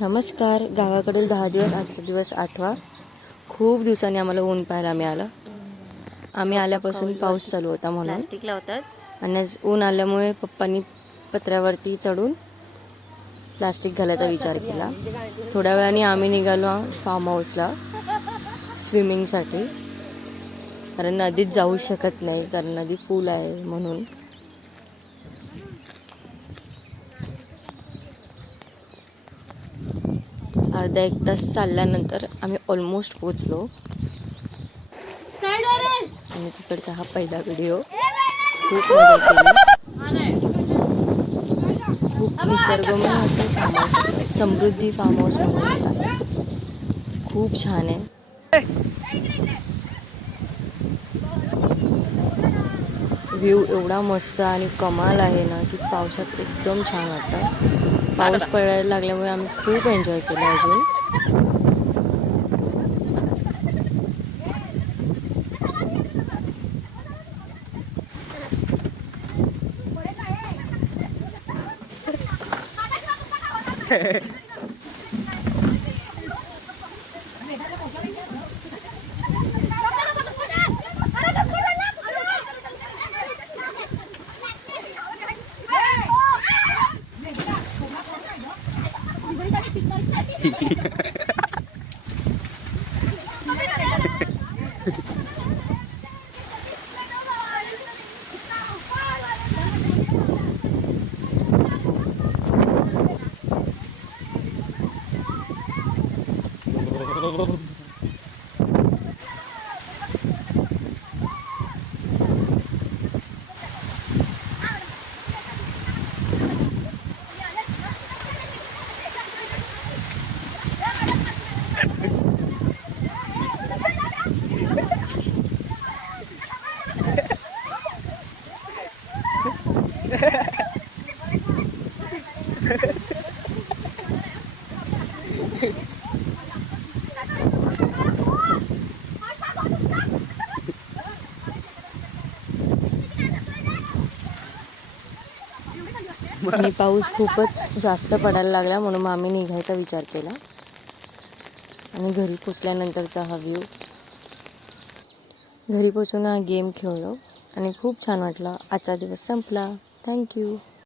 नमस्कार. गावाकडील 10 दिवस, आजचा दिवस 8वा. खूप दिवसांनी आम्हाला ऊन पाहायला मिळालं. आम्ही आल्यापासून पाऊस चालू होता म्हणून प्लास्टिक लावतात आणि ऊन आल्यामुळे पप्पांनी पत्र्यावरती चढून प्लास्टिक घालायचा विचार केला. थोड्या वेळाने आम्ही निघालो फार्म हाऊसला स्विमिंगसाठी, कारण नदीत जाऊ शकत नाही कारण नदी फुल आहे म्हणून. अर्धा एक तास चालल्यानंतर आम्ही ऑलमोस्ट पोचलो आणि तिकडचा हा पहिला व्हिडिओ. खूप मजा केली. खूप निसर्गमय असं फार्म हाऊस होतं. समृद्धी फार्म हाऊस म्हणून होता. खूप छान आहे. व्ह्यू एवढा मस्त आणि कमाल आहे ना की पावसात एकदम छान वाटतं. पाऊस पडायला लागल्यामुळे आम्ही खूप एन्जॉय केलं अजून. आणि पाऊस खूपच जास्त पडायला लागला म्हणून मग आम्ही निघायचा विचार केला. आणि घरी पोचल्यानंतरचा हा व्ह्यू. घरी पोचून हा गेम खेळलो आणि खूप छान वाटलं. आजचा दिवस संपला. थँक्यू.